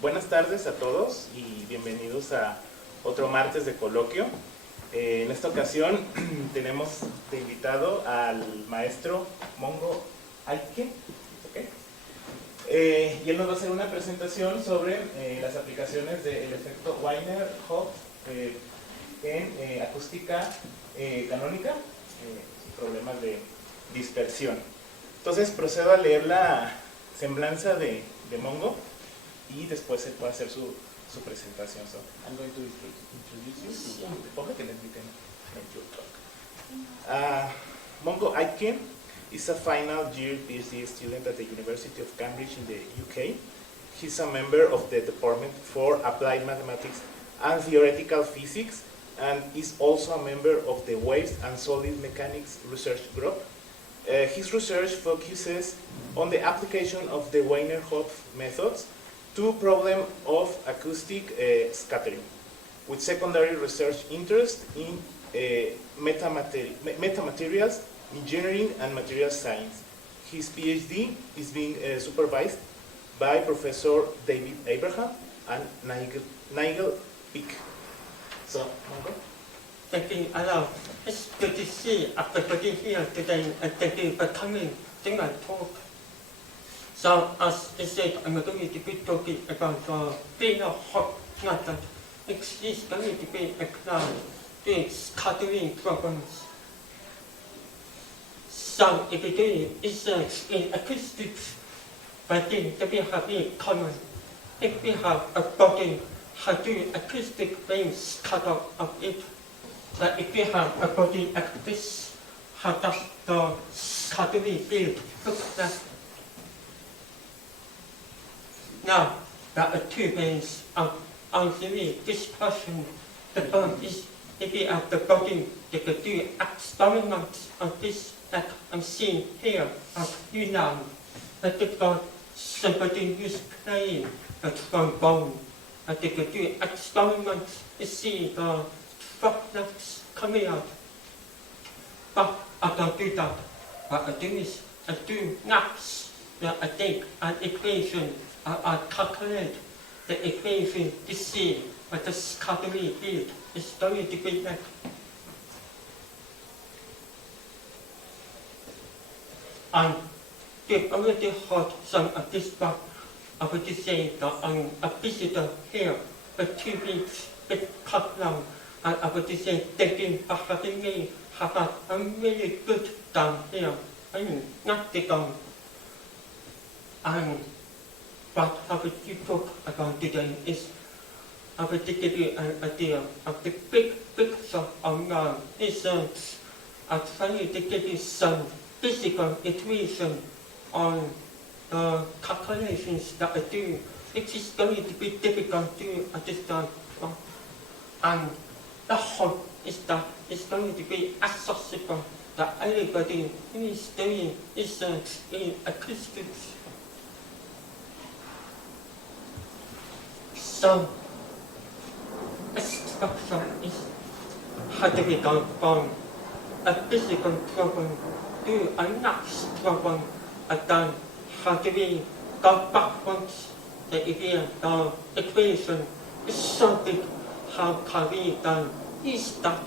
Buenas tardes a todos y bienvenidos a otro martes de coloquio. En esta ocasión tenemos de invitado al maestro Mungo Aitken, y él nos va a hacer una presentación sobre las aplicaciones del efecto Wiener Hopf en acústica canónica, problemas de dispersión. Entonces procedo a leer la semblanza de Mungo y después él puede hacer su presentación. So, I'm going to introduce you to the public and then you can make your talk. Mungo Aitken is a final year PhD student at the University of Cambridge in the UK. He's a member of the Department for Applied Mathematics and Theoretical Physics and is also a member of the Waves and Solid Mechanics Research Group. His research focuses on the application of the Wiener Hopf methods to problem of acoustic scattering, with secondary research interest in metamaterials, engineering, and materials science. His PhD is being supervised by Professor David Abraham and Nigel Pick. So, Mungo? Thank you. Hello. It's good to see everybody here today, and thank you for coming to my talk. So, as I said, I'm going to be talking about the Wiener Hopf method. It is going to be applied to scattering problems. So, if you do research in acoustics, one thing that we have in common, if we have a body, how do acoustic waves scatter of it? But if we have a body like this, how does the scattering field look like? Now, there are two ways of answering this question. The first is if we have the body, they could do experiments on this, like I'm seeing here at UNAM. But they got somebody who's playing the trombone. And they could do experiments to see the droplets coming out. But I don't do that. What I do is I do maths where I take an equation and I calculate the equation to see what the scattering field is going to be like. And we've already heard some of this stuff. I would just say that I'm a visitor here for 2 weeks with Kaplan, and I would just say thank you for having me. Have a really good time here in Analytical. And what I would talk about today is I would give you an idea of the big picture of my research. I'm trying to give you some physical equation on the calculations that I do, which is going to be difficult to understand. And the hope is that it's going to be accessible that anybody who is doing research in acoustics. So, a structure is how do we go from a physical problem to a next problem, and then how do we go backwards? The idea, the equation is so big. How can we then use that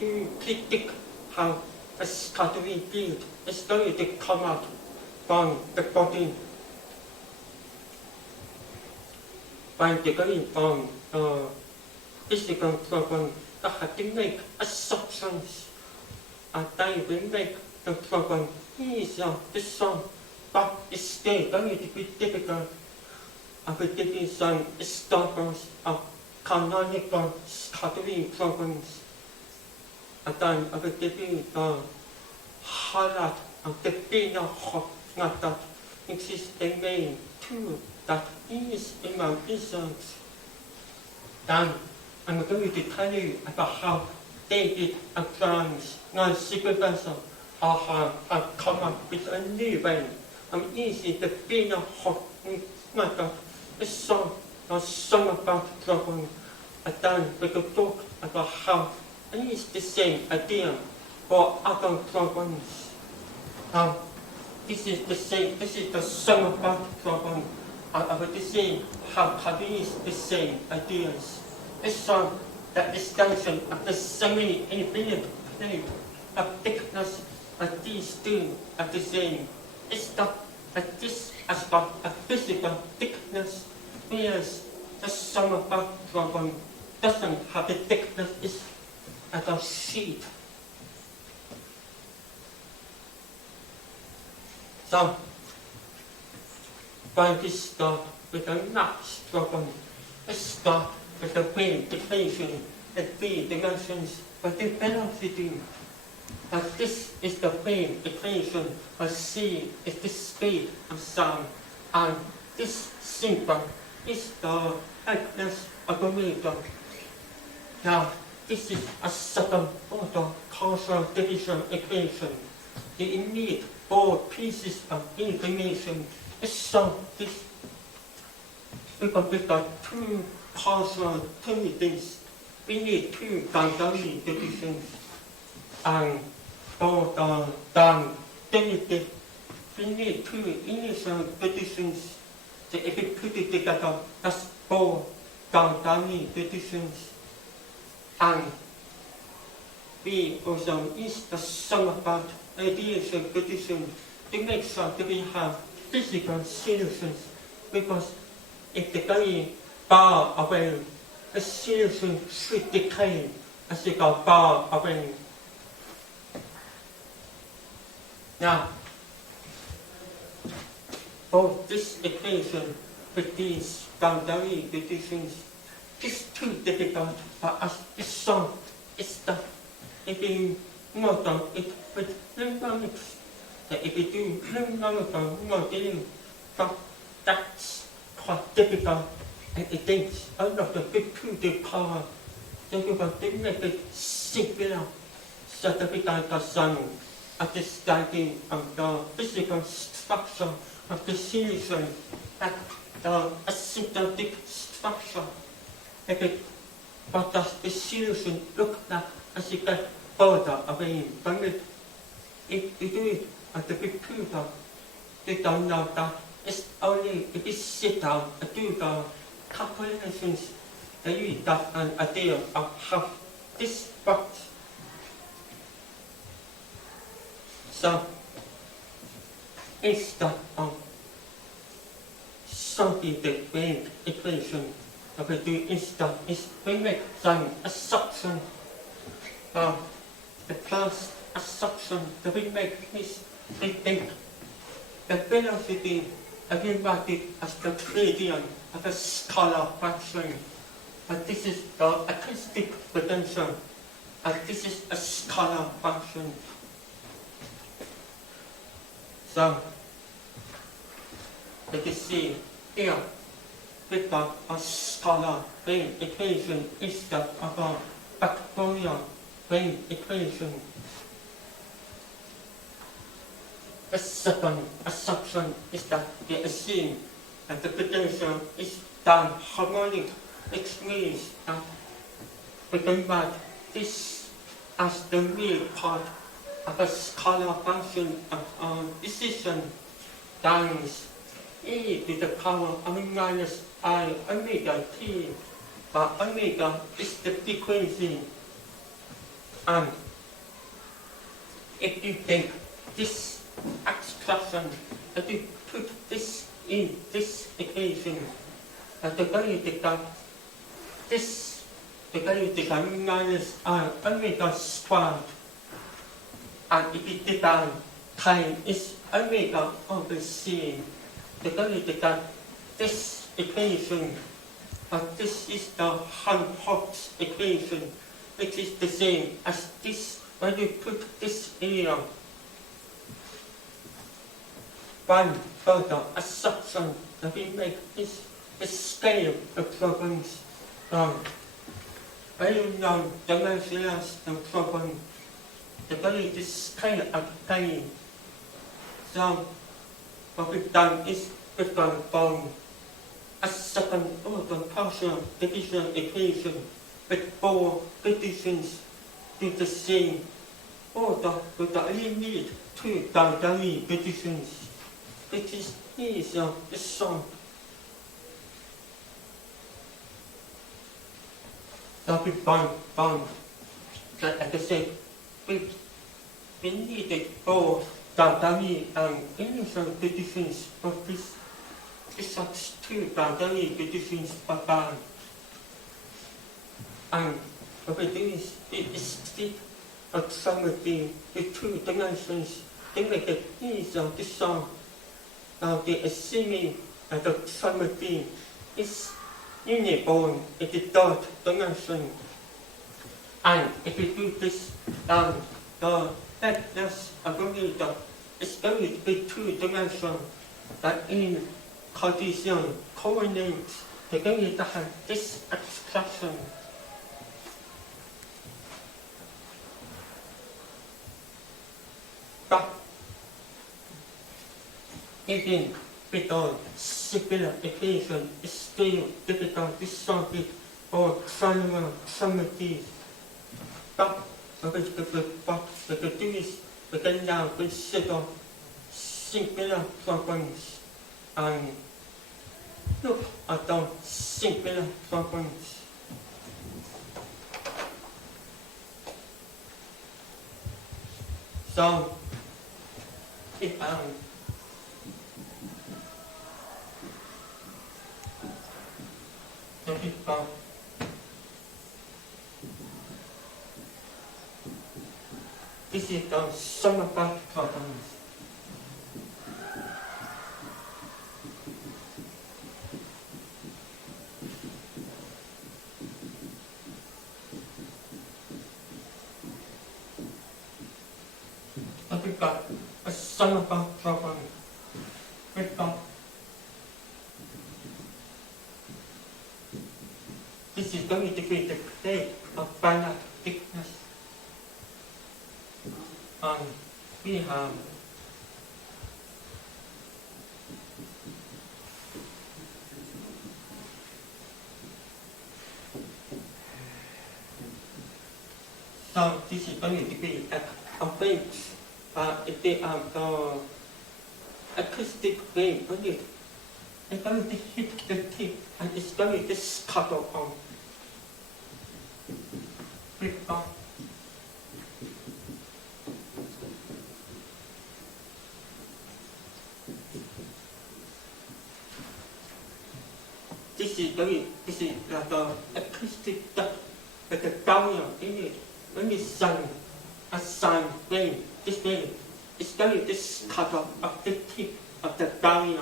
to predict how a scattering field is going to come out from the body? By going from the physical problem, I have to make assumptions, and they will make the problem easier to solve. But it's still going to be difficult. I will give you some examples of canonical scattering problems. And then I will give you the highlight of the Wiener Hopf method, which is the main tool that is in my research. Then I'm going to tell you about how David and Franz, my supervisor, have come up with a new way. I'm using the Wiener Hopf method to solve the Sommerfeld problem, and then we could talk about how I use the same idea for other problems. This is the Sommerfeld problem, are about the same, have used the same ideas. It's shown that the extension of the semi-infinite plane of thickness of these two are the same. It's that this aspect of physical thickness, whereas the Sommerfeld problem doesn't have the thickness as a sheet. So, when we start with a math problem, let's start with the wave equation in 3 dimensions with the velocity. And this is the wave equation, where C is the speed of sound, and this symbol is the brightness of the wave. Now, this is a second order causal division equation. You need 4 pieces of information. So this, because we've got 2 causal quantities, we need 2 boundary divisions. And for the down derivative, we need 2 initial divisions. So if we put it together, that's 4 boundary divisions. And we also use the Sommerfeld ideation division to make sure that we have physical solutions, because if the very far away, the solution should decay as they go far away. Now, for this equation with these boundary divisions, it's too difficult for us to solve. It's that if we model it with numerics, that if we do numerical modeling, that's quite difficult, and it takes a lot of computer power. So we want to make it simpler, so that we can get some understanding of the physical structure of the solution, and the asymptotic structure. What does the solution look like as you get further away from it? If you do it at the computer, you don't know that it's only if you sit down and do the calculations that you get an idea of how this works. So, instead of solving the wave equation, what we do instead is we make some assumption. The first assumption that we make is we think the velocity is divided as the gradient of a scalar function. And this is the acoustic potential, and this is a scalar function. So, you can see here, we've got a scalar wave equation instead of a factorial wave equation. The second assumption is that we assume that the potential is time-harmonic, which means that we can write this as the real part of a scalar function of decision times e to the power of minus I omega t, where omega is the frequency. And if you take this expression, if you put this in this equation, the value becomes this, the value becomes minus I omega squared. And if you divide time is omega over c, the value becomes this equation. But this is the Helmholtz equation, which is the same as this when you put this here. One further assumption that we make is the scale of problems. When you know the measures of problem, the value is scale of pain. So what we've done is we've gone from a second order partial division equation with 4 divisions to the same order with only need 2 boundary divisions, which is easier to solve. Tapi that at the same we needed for boundary and initial conditions of this such two boundary conditions are bound. And what we do is split of some of the two dimensions to make it easier to solve. Now the assuming that the sum of the is uniform in the third dimension. And if we do this, the vectors operator is going to be two-dimensional, that in Cartesian coordinates, they're going to have this expression. But even with a similar equation, it's still difficult to solve it or some of these. But what we can do is we can now consider singular problems and look at the singular problems. So, if this is the Sommerfeld problems. And we've got a Sommerfeld problem. We've got this is going to be the plate of finite thickness. And we have so this is going to be a base, if they have the acoustic wave on it, it's going to hit the tip and it's going to scatter on. This is the acoustic depth with the barrier in it. When you send a sine wave, this wave is going to scatter of the tip of the barrier.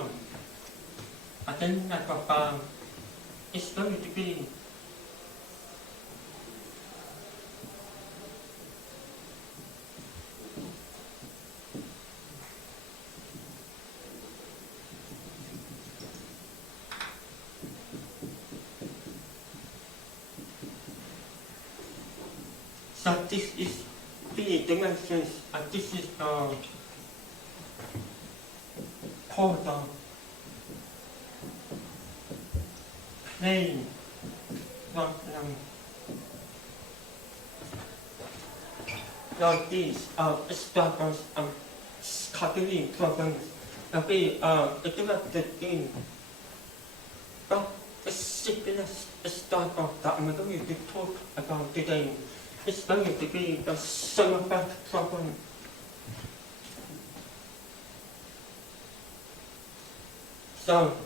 And then at the bottom, it's going to be so this is 3 dimensions, and this is the corridor plane. Now these are struggles and scattering problems that we are interested in. But the simplest struggle that I'm going to talk about today is going to be the Sommerfeld problem. So,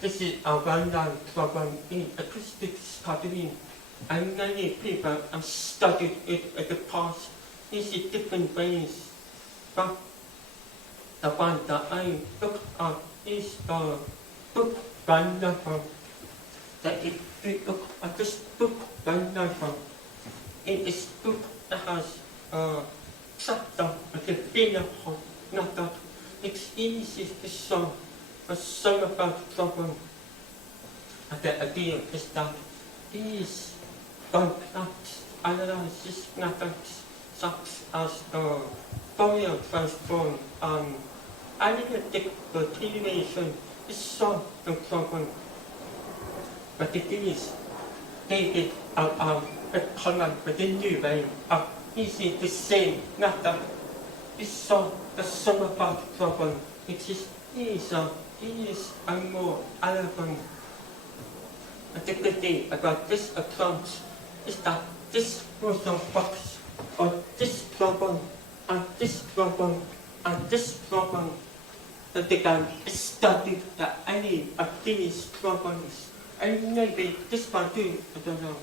this is a well-known problem in acoustic scattering, and many people have studied it in the past in different ways. But the one that I look at is the book by number. That if we look at this book by number, in this book it has a chapter of the Wiener Hopf method. It's easy to solve a Sommerfeld problem. And the idea is that these complex analysis methods, such as the Fourier transform and analytic continuation, is solve the problem. But the thing is, they did a common with the new way of using the same method to solve the Sommerfeld problem, which is easier, and more elegant. a difficulty about this approach is that this puzzle box, or this problem, and this problem, and this problem, that they can study any of these problems. And maybe this one too, I don't know.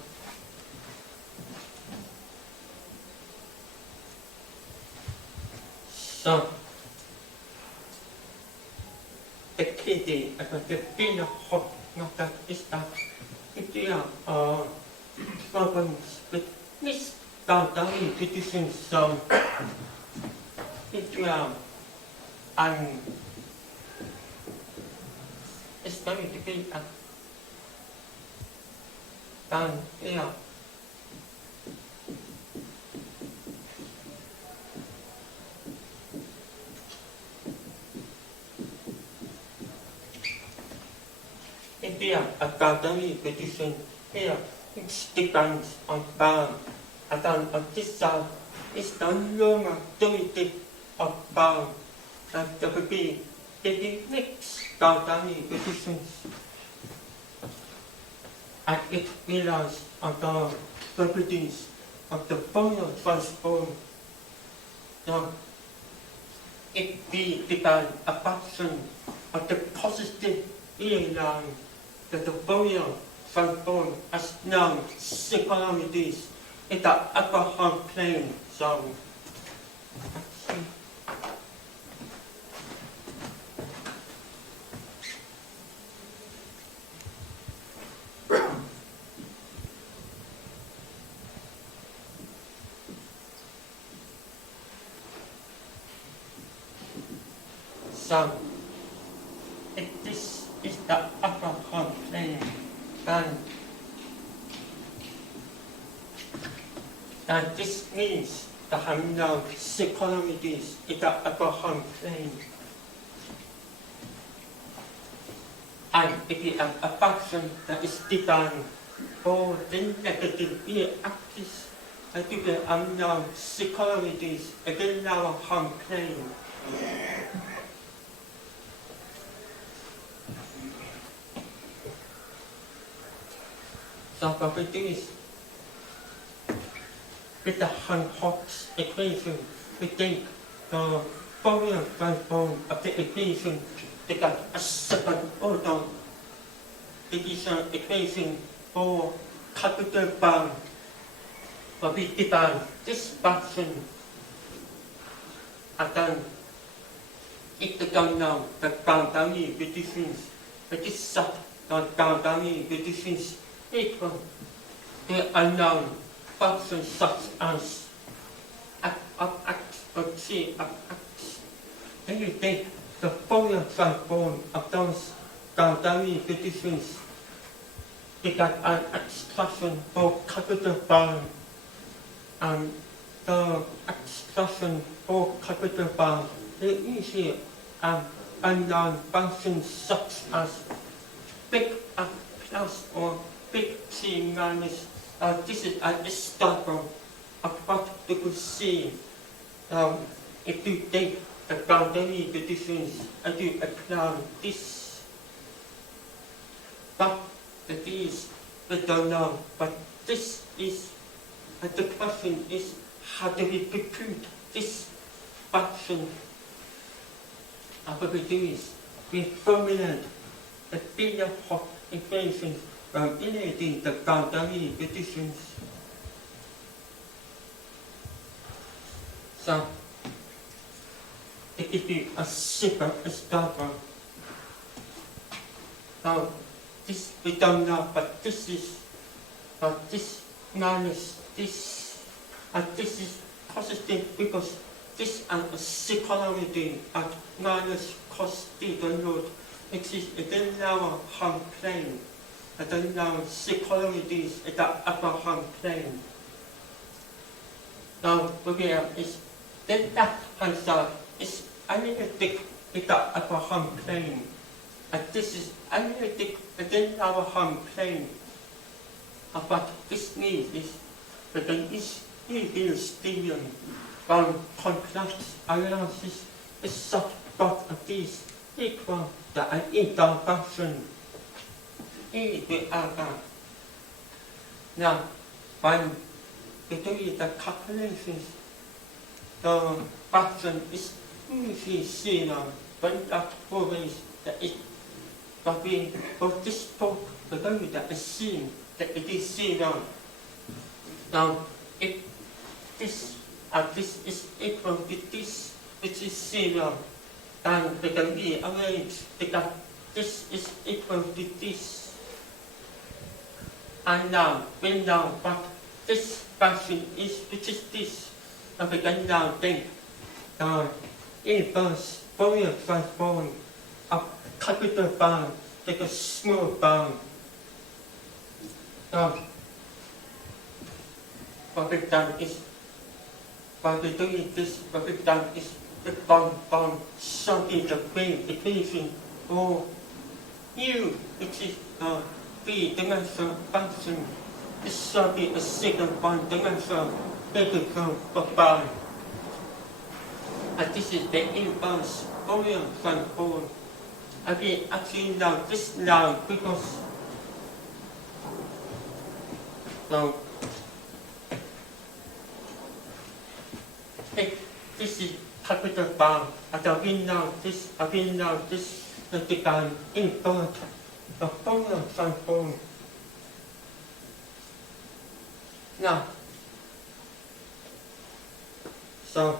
So, the key about the Wiener Hopf method is that if there are problems with misboundary conditions, so if you are it's going to be down here. If there are a boundary condition here, it depends on bound, and then on this side is no longer derivative of bound, and there will be the next boundary conditions. And it relies on the properties of the Fourier transform. So, if we define a function of the positive real line, that the Fourier transform as known singularities in the upper half plane zone. So, if this is the upper half plane, then this means the unknown singularities in the upper half plane. And if you have a function that is defined for the negative real axis, I do the unknown singularities in the lower half plane. So what we do is, with the Helmholtz equation, we take the Fourier transform of the equation to get a second order division equation for capital bound. But we define this function, and then if we don't know the boundary conditions, we just set the boundary conditions equal to unknown functions such as f of x or g of x. Then you take the Fourier transform of those boundary conditions to get an expression for capital bound, and the expression for capital bound is usually unknown functions such as big F plus or big T minus. This is an example of what you could see if you take the boundary conditions and you apply this. But these we don't know. But this is, the question is, how do we compute this function? What we do is we formulate the Wiener Hopf equation by eliminating the boundary conditions. So, it gives you a simple example. Now, this we don't know, but this is this minus this, and this is positive because this and a singularity at minus cos theta naught exists in the lower half plane, and then now singularities in the upper half plane. Now what we have is the left hand side is analytic in the upper half plane, and this is analytic in the lower half plane. And what this means is that there is real steering from complex analysis is such both of these equal to an integral function. E to R. Now, when we do the calculations, the function is usually zero, but that always that it but we for this talk we're going to assume that it is zero. Now if this is equal to this, which is zero, then we can rearrange because this is equal to this. And now we know what this function is, which is this. And we can now think the inverse Fourier transform of capital bound take a small bound. Now, what we've done is, what we're doing this, what we've done is the bound something the wave equation or u, which is the three-dimensional function, is something a second one-dimensional integral of bound. And this is the inverse Fourier transform. And we actually know this now because so if this is capital bound, and we know this, that we can invert the Fourier transform. Now, so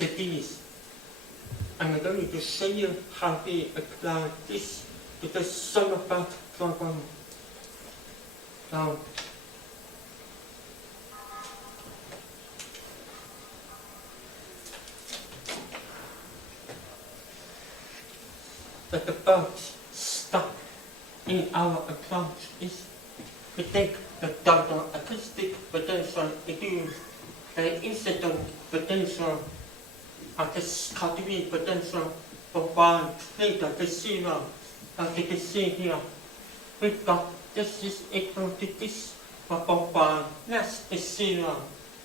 it is. I'm going to show you how we apply this to the Sommerfeld problem. Now, but the first step in our approach is we take the total acoustic potential into the incident potential and the scattering potential for one greater than zero. As you can see here, we've got this is equal to this, but for one less than zero,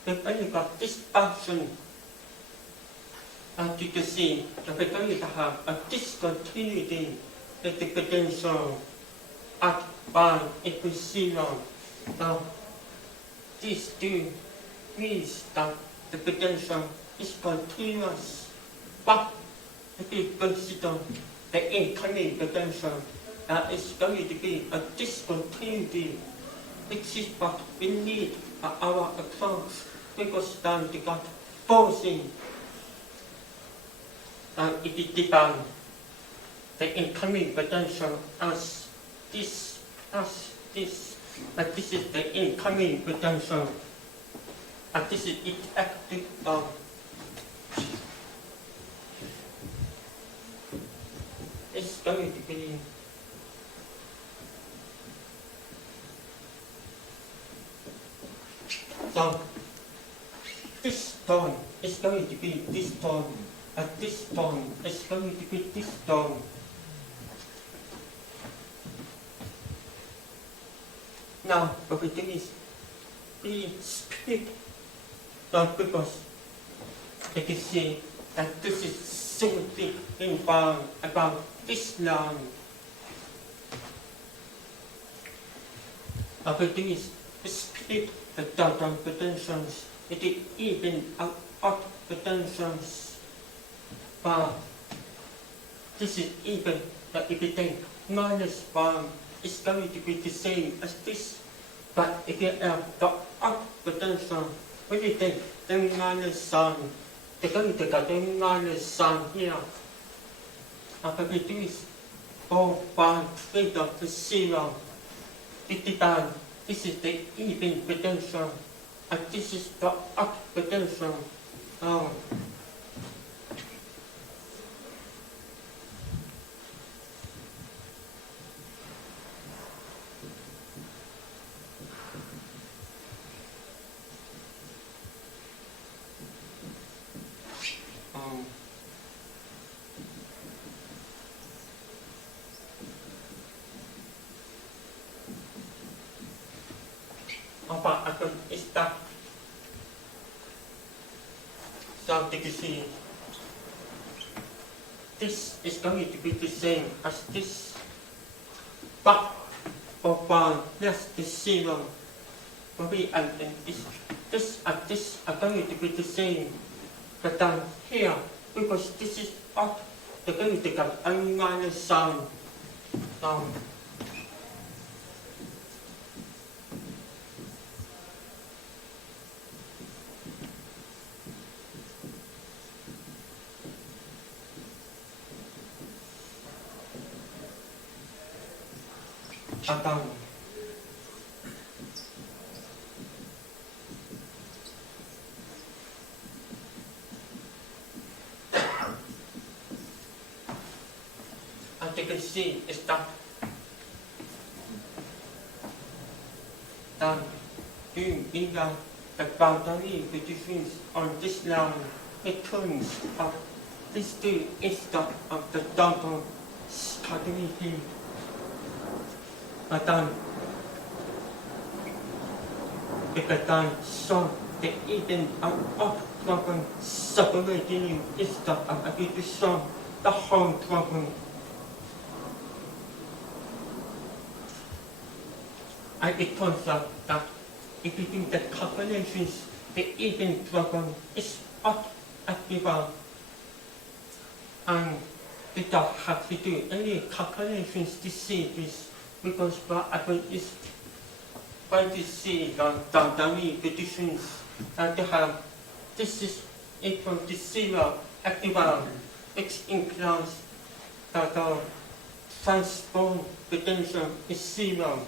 we've only got this function. As you can see, that we're going to have a discontinuity with the potential at 1 equals 0. Now, these two means that the potential is continuous, but if we consider the incoming potential, that is going to be a discontinuity, which is what we need for our approach, because then we got forcing. If we define the incoming potential as this, but this is the incoming potential, and this is its active bound. It's going to be so this tone is going to be this tone, and this tone is going to be this tone. Now what we do is we split the because you can see that this is symmetry in bound about this line. What we do is we split the total potentials into even and odd potentials. But this is even, but if you take minus 1, it's going to be the same as this. But if you have the odd potential, when you take the minus sign, they're going to get the minus sign here. And what we do is 4, 5, 3 to 0. This is the even potential, and this is the odd potential. Apa akan start so you can see this is going to be the same as this, but for one less the zero, maybe and this and this are going to be the same, but then here, because this is up, they're going to become a minus sign. Down. As you can see, is that doing the boundary between on this line, it turns up this two instead of the double scattering field. Because so the even up problem separating instead of ability to solve the whole problem. And it turns out that if you do the calculations, the even problem is up at the bar. And we don't have to do any calculations to see this, because what happens is when you see the dynamic conditions that they have, this is equal to zero at the bar, which implies that the transform potential is zero.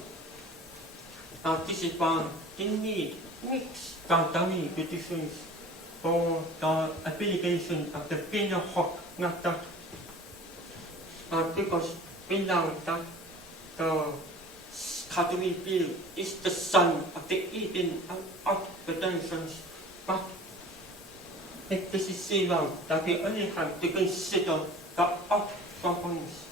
Now this is why you need mixed dynamic conditions for the application of the Wiener Hopf method. Because we know that the scattering field is the sum of the even and odd potentials, but if this is zero, that we only have to consider the odd problems.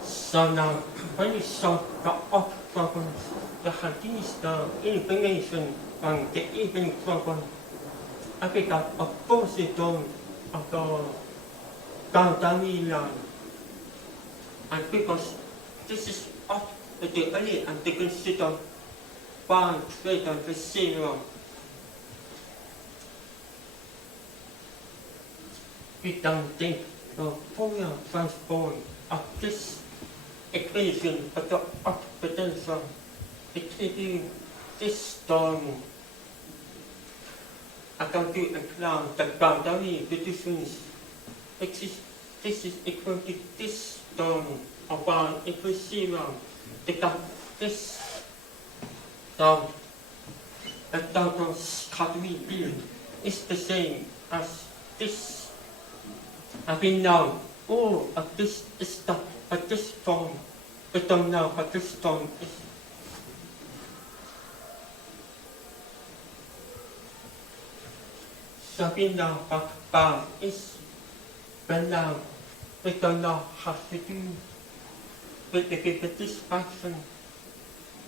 So now, when you solve the odd problems, you have these the information on the even problem. I pick up a positive of the boundary line. And because this is odd, the only and to consider 1 greater than 0. We don't think the Fourier transform of this equation of the odd potential between this term. I can do a cloud the boundary conditions, which is this is equal to this term of 1 equals 0. Because this term, the total scattering field is the same as this. And we know all of this is stuff but this form. We don't know what this form is. So we know what bar is, but now we don't know how to do with this function.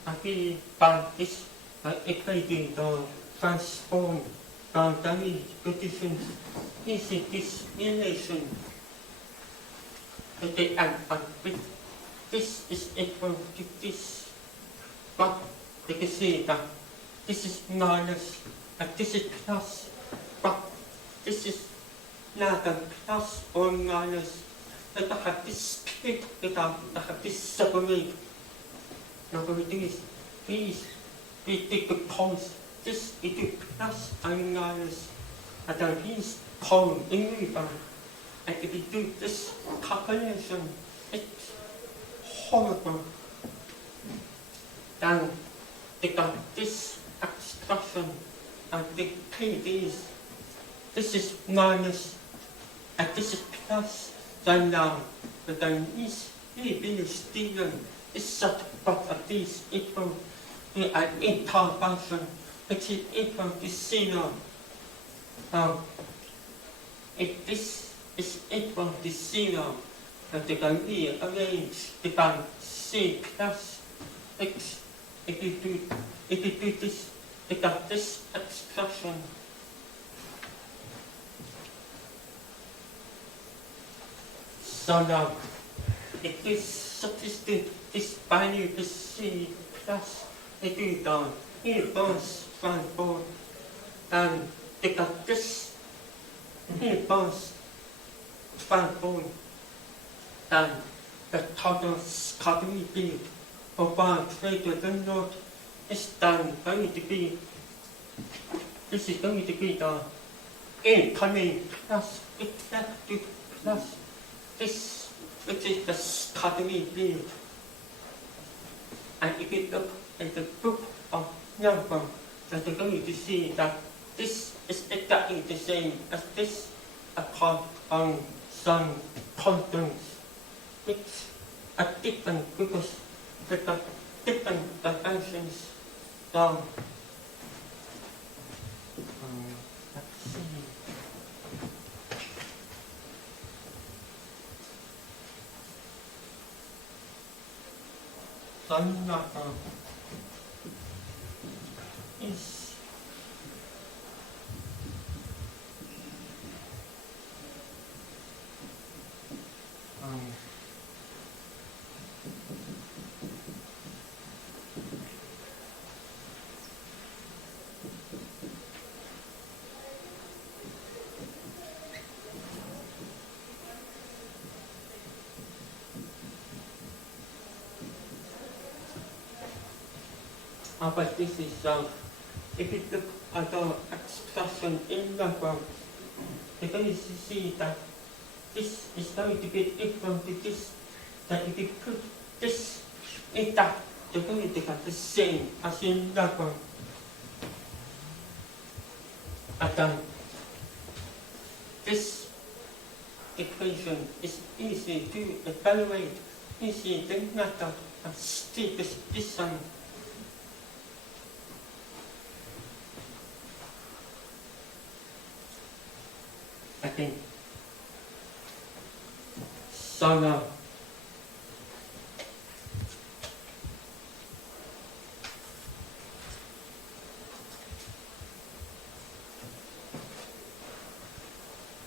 And we find this by equating the transform boundary conditions using this relation. At the end of it, this is equal to this. But you can see that this is minus and this is plus. But this is neither plus or minus. And I have this split without I have this separate. Now what we do is we decompose this into plus and minus. And then these column in reverse. And if we do this calculation, it's horrible. Then they got this expression and they pay these. This is minus and this is plus. Then now, but then this being Stephen is such part of these equal to an entire function which is equal to 0. Now, if this is equal to 0, then they can rearrange the band C plus x. If you do this, because this expression so now if this substitute this value is C plus it is down here goes transform and because this here goes transform and the total Scotty field for one greater than naught is then going to be this is going to be the incoming plus effective plus this which is the Scotty field. And if you look at the book of number, then you're going to see that this is exactly the same as this apart from some constants which are different because with the different dimensions. So let's see. Some number is but this is if you look at the expression in number, you're going to see that this is going to be different to this. That if you put this in that, you're going to get the same as in number. And then this equation is easy to evaluate, easy to method and state this one. I think so now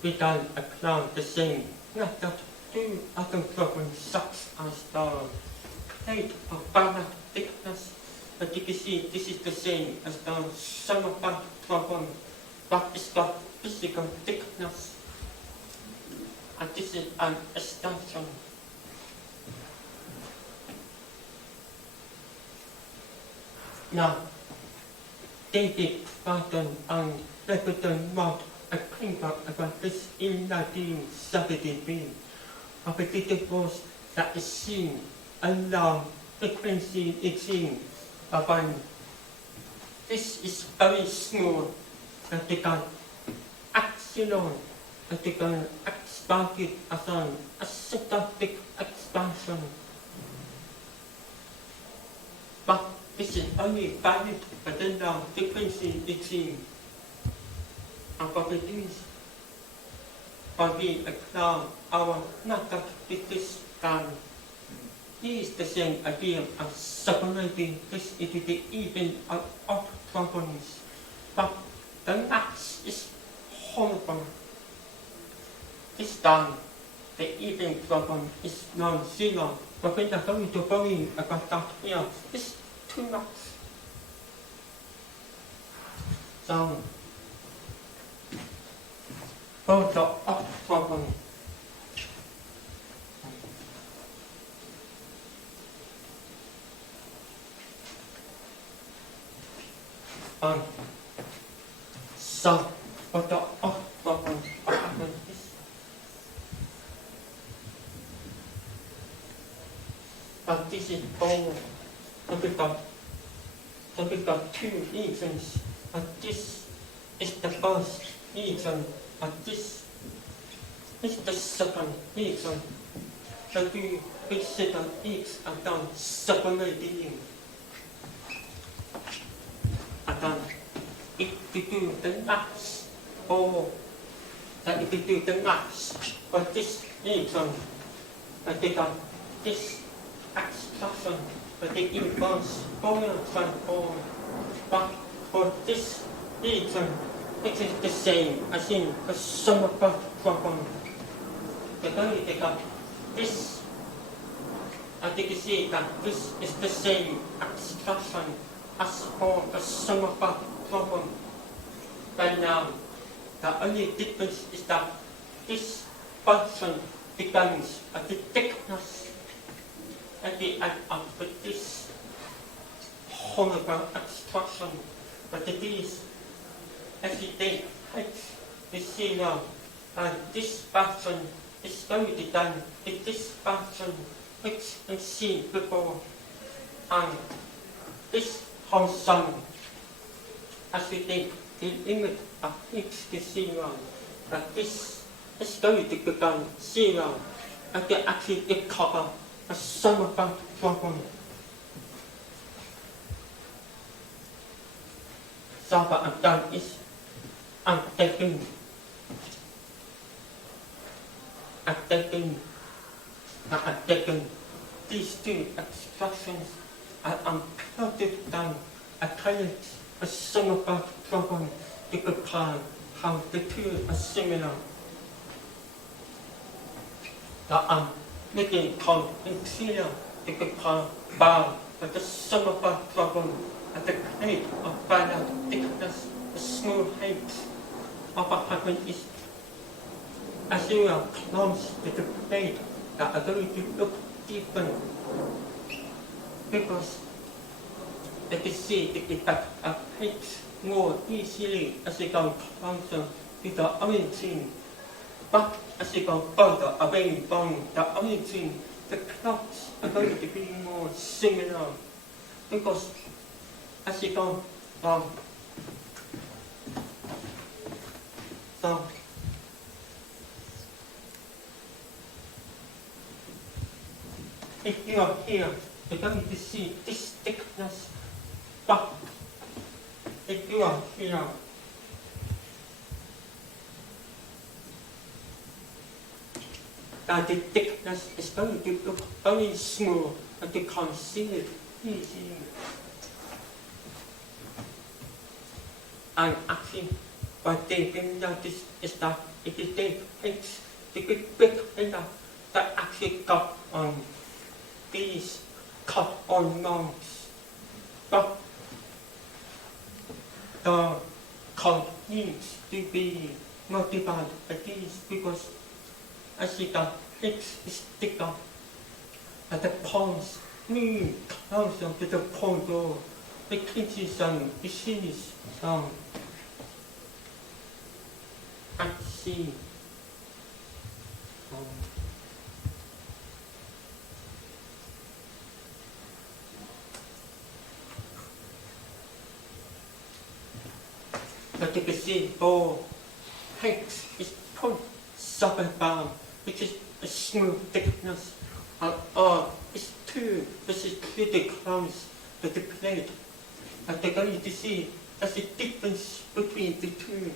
we can apply the same method to other problems such as the height of banner thickness. But you can see this is the same as the Sommerfeld problem, but it's got physical thickness, and this is an extension. Now, David Crighton and Leppington wrote a paper about this in 1973. A particular force that is seen along frequency is seen when this is very small, that they can epsilon, that they can expand it as an asymptotic expansion. But this is only valid within the frequency regime. And what we do is, when we apply our method with this value, is the same idea of separating this into the even and odd components. But the mass is horrible. This time, the even problem is non-zero. But we are going to worry about that here. It's too much. So, for the odd problem, so for the odd problem, what happens is this is all so we got two regions, and this is the first region, and this is the second region. So we consider each and then separating. And then if we do the maths, or that if we do the maths for this region, and we got this expression for the inverse Fourier transform, but for this reason, it is the same as in the Sommerfeld problem. Because you take up this, and you can see that this is the same abstraction as for the Sommerfeld problem. But now, the only difference is that this function depends on the thickness, and we add up with this horizontal abstraction. But it is, as you take h, you see now, and this function is going to be done with this function which we've seen before, and this horizontal, as we take the limit of h to 0, that this is going to become 0, and they actually recover a Sommerfeld problem. So what I've done is I'm taking these two expressions and I'm plotting down a kind of Sommerfeld problem to compare how the two are similar. That I'm making consider to compare bar with the Sommerfeld problem at the plate of finite thickness, the small height of what happens is as you are close to the plate that are going to look different because they can see the effect of height more easily as you go closer to the origin. But as you go further away from the origin, the clouds are going to be more similar because as you go down, so if you are here, you're going to see this thickness, but if you are here, that the thickness is going to look very small and you can't see it easily. And actually, what they will notice is that if you take h to be big enough, that actually got on these cut on marks. But the count needs to be multiplied by these because as you got h is thicker, and the points move closer to the point of the criticism issues. I see. But you can see for H is 0.7 which is a smooth thickness, and R is 2, which is pretty close to the plate. And they're going to see there's a difference between the two.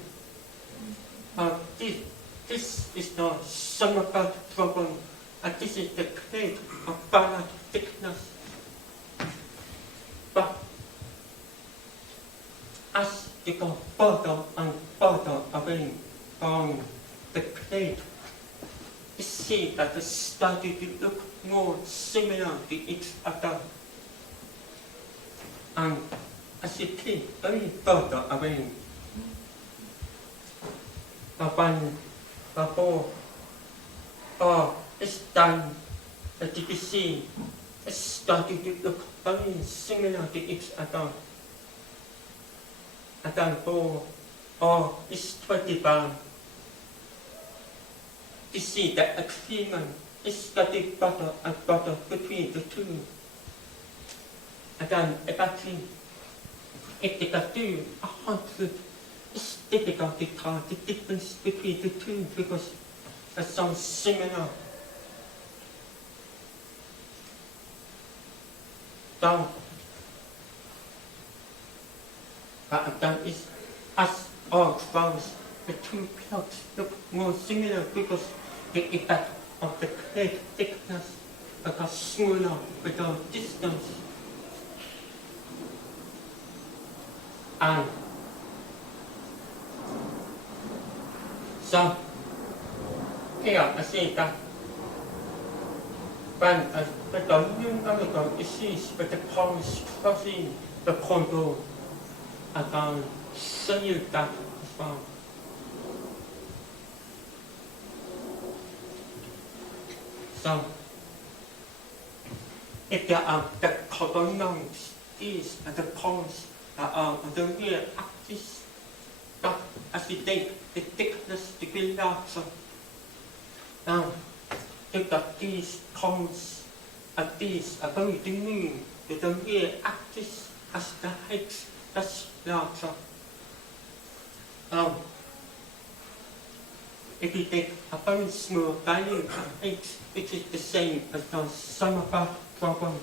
This is the Sommerfeld problem, and this is the plate of finite thickness. But as you go further and further away from the plate, you see that they started to look more similar to each other. And as you keep very further away, before it's done, that you can see it's starting to look very similar to each other. And then for it's 20 bar. You see that agreement is getting better and better between the two. And then eventually, if they can do 100, it's difficult to tell the difference between the two because they sound similar. So, what I've done is, as all close, the two plots look more similar because the effect of the plate thickness becomes smaller with the distance. And so here I say that when the numerical issues with the poles crossing the corridor, I can show you that as well. So, if there are the coordinates, these are the poles that are on the rear axis, but as you think, the thickness degree larger. Now, if that these poles and these are going to move with the rear axis as the height gets larger. Now, if you take a very small value of h, which is the same as the Sommerfeld problem,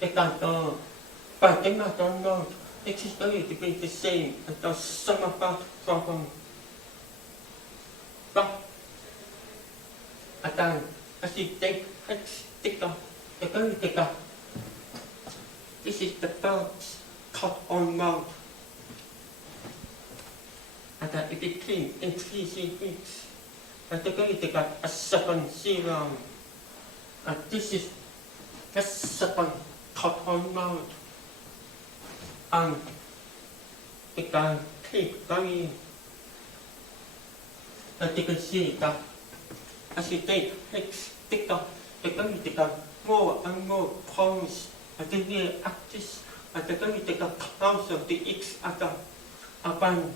if that but in another node, it is going to be the same as the Sommerfeld problem. But again, as you take h thicker, the very thicker, this is the first cut on mode. And that if it keeps increasing each, and they're going to get a second zero. And this is the second cut on mode. And it can keep going. And you can see that as you take h thicker, they're going to get more and more poles at the rear axis, and they're going to get closer to each other. And when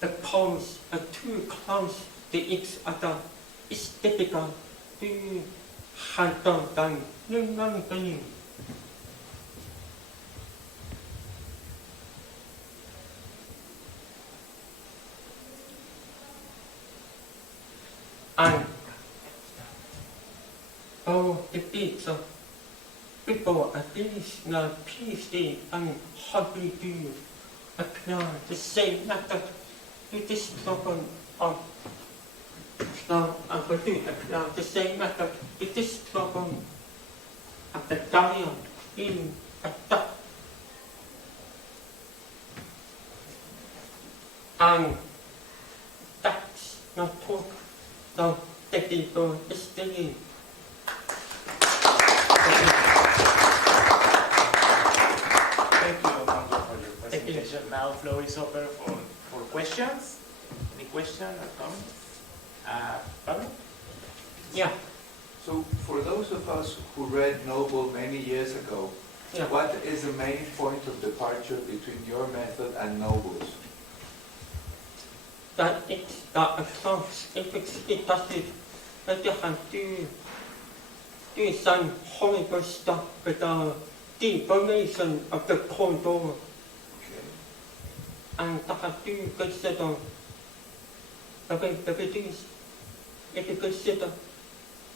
the poles are too close to each other, it's difficult to handle them numerically. And the teacher, people at least know PhD and how to do apply the same method to this problem of now I'm going to apply the same method to this problem of the dial in a duct. And that's not talk. So the people is studying. Thank you, Mungo, for your presentation. Now, floor is open for questions. Any question or comments? Pablo? Yeah. So, for those of us who read Noble many years ago, Yeah. what is the main point of departure between your method and Noble's? That it's that approach, if it doesn't, that you have to do some horrible stuff with the deformation of the corridor. Okay. And that have to consider the reduce. If you consider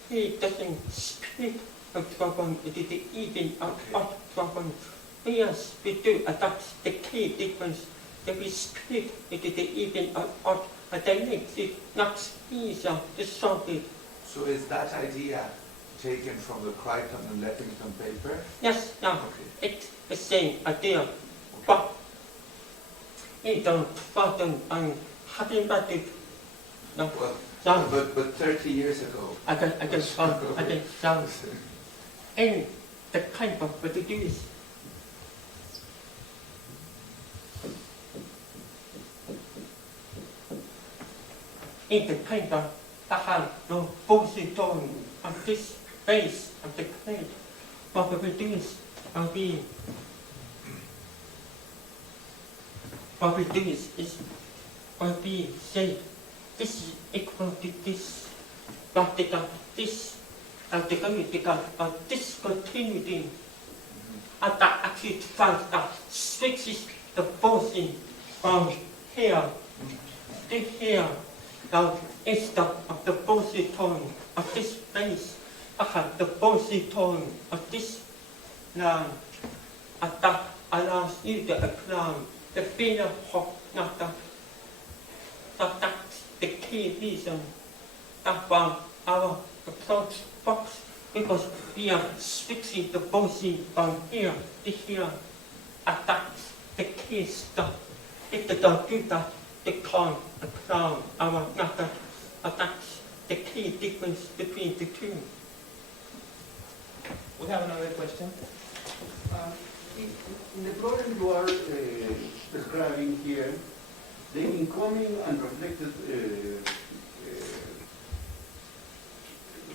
he doesn't split a problem, it is the even of odd problem. Yes, we do, and that's the key difference. If we split it is the even of odd, and that makes it much easier to solve it. So is that idea taken from the Crighton and Leppington paper? Yes, now, Okay. it's the same idea, but it don't fasten and having about it. No, Well, no, but 30 years ago. I can sound in the kind of what it is. In the paper, I have no bullshit on this base of the plate. But the reduce will be what we do is will be say this is equal to this, but they got this and the community got a discontinuity, and that actually finds that switches the forcing from here to here. Now, instead of the bossy tone of this base, I have the bossy tone of this line, and that allows you to apply the Wiener Hopf method. So that's the key reason that our approach works, because we are switching the bossy from here to here, and that's the case that if they don't do that, they can't apply our method. But that's the key difference between the two. We have another question. In the problem you are describing here, the incoming and reflected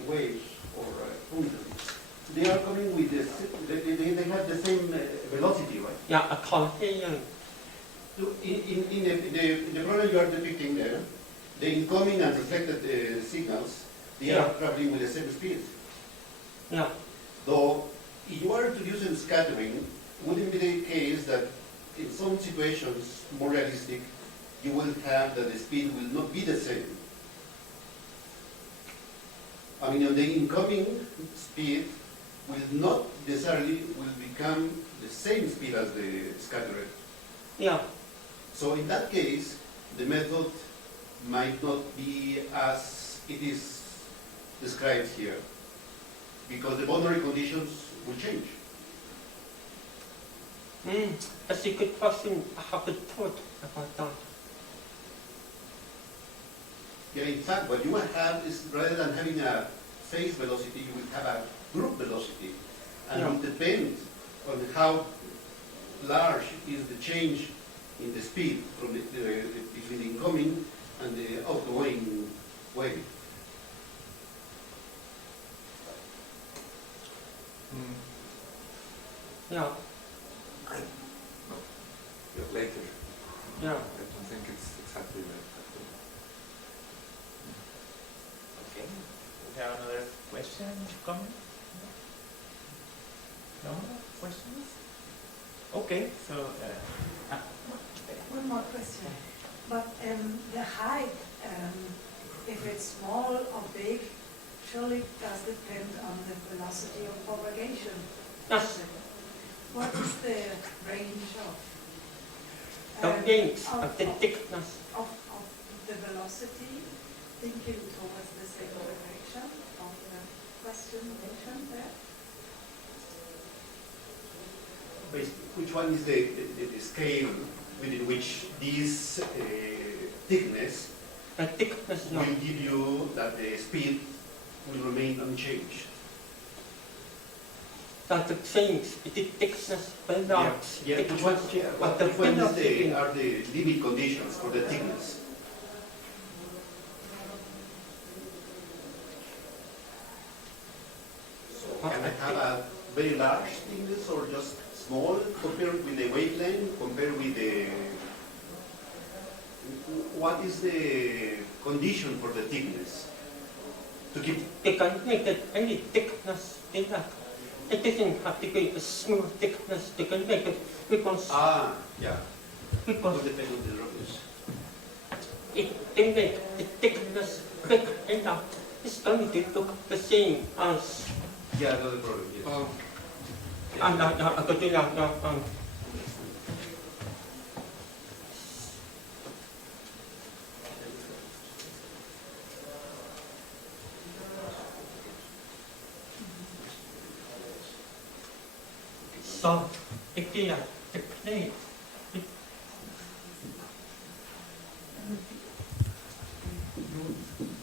waves or functions, they are coming with they have the same velocity, right? Yeah, I can't hear you. So in the problem you are depicting there, the incoming and reflected signals, they are traveling with the same speed. Yeah. Though, if you are introducing scattering, wouldn't it be the case that in some situations, more realistic, you will have that the speed will not be the same? I mean, the incoming speed will not necessarily will become the same speed as the scattered. Yeah. So in that case, the method might not be as it is described here, because the boundary conditions will change. That's a good question. I haven't thought about that. Yeah, in fact, what you will have is, rather than having a phase velocity, you will have a group velocity. And it will depend on how large is the change in the speed from between the incoming and the outgoing wave. Yeah. Later. Yeah. I don't think it's exactly that. Okay. We have another question, comment? No questions? Okay, so one more question. But the height, if it's small or big, surely does depend on the velocity of propagation. Yes. What is the range of? The range of the thickness. Of the velocity, thinking towards the same direction of the question mentioned there? Which one is the scale within which this thickness will give you that the speed will remain unchanged? That the change, the thickness will not. Yeah. Which one are the limit conditions for the thickness? So can I have a very large thickness or just small compared with the wavelength, compared with the... What is the condition for the thickness? To keep... They can make it any thickness they like. It doesn't have to be a smooth thickness. They can make it because... yeah. Because It depends on the roughness. if they make the thickness thick enough, it's going to look the same as... Yeah, another problem, yes. I could do that now. So, if they are the plate,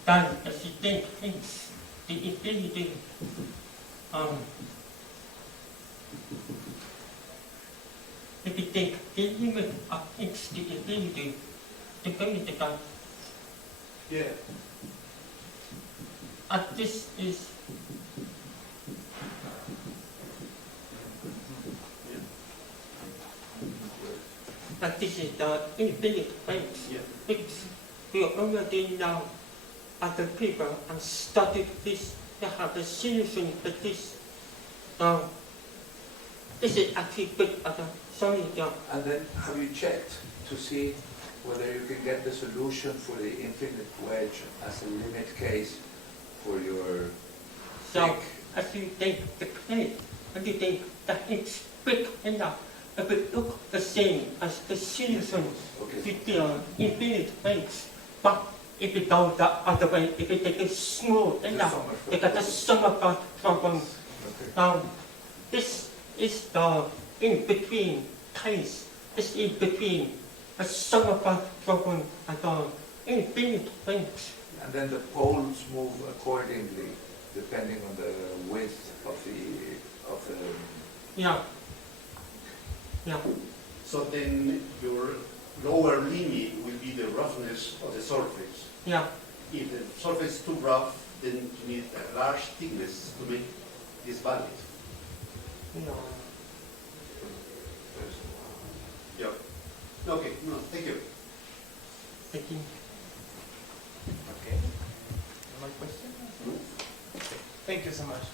then as you think things, the ability, if you think the limit of things, the ability to go into that, Yeah. and this is that this is the infinite range, Yeah. which we already know other people and studied this, they have a solution for this. This is actually good at a sorry, yeah. And then have you checked to see whether you can get the solution for the infinite wedge as a limit case for your So, thick? as you take the plate, and you think that it's big enough, it will look the same as the solution Okay. with the infinite range. But if you go the other way, if you take it small enough, you get a Sommerfeld problem. Okay. Now, this is the in-between case is in between a Sommerfeld problem and infinite lengths. And then the poles move accordingly, depending on the width of the Yeah. Yeah. So then your lower limit will be the roughness of the surface. Yeah. If the surface is too rough, then you need a large thickness to make this valid. Yeah. Yeah. Okay, no, thank you. Thank you. Okay. No more questions? Thank you so much.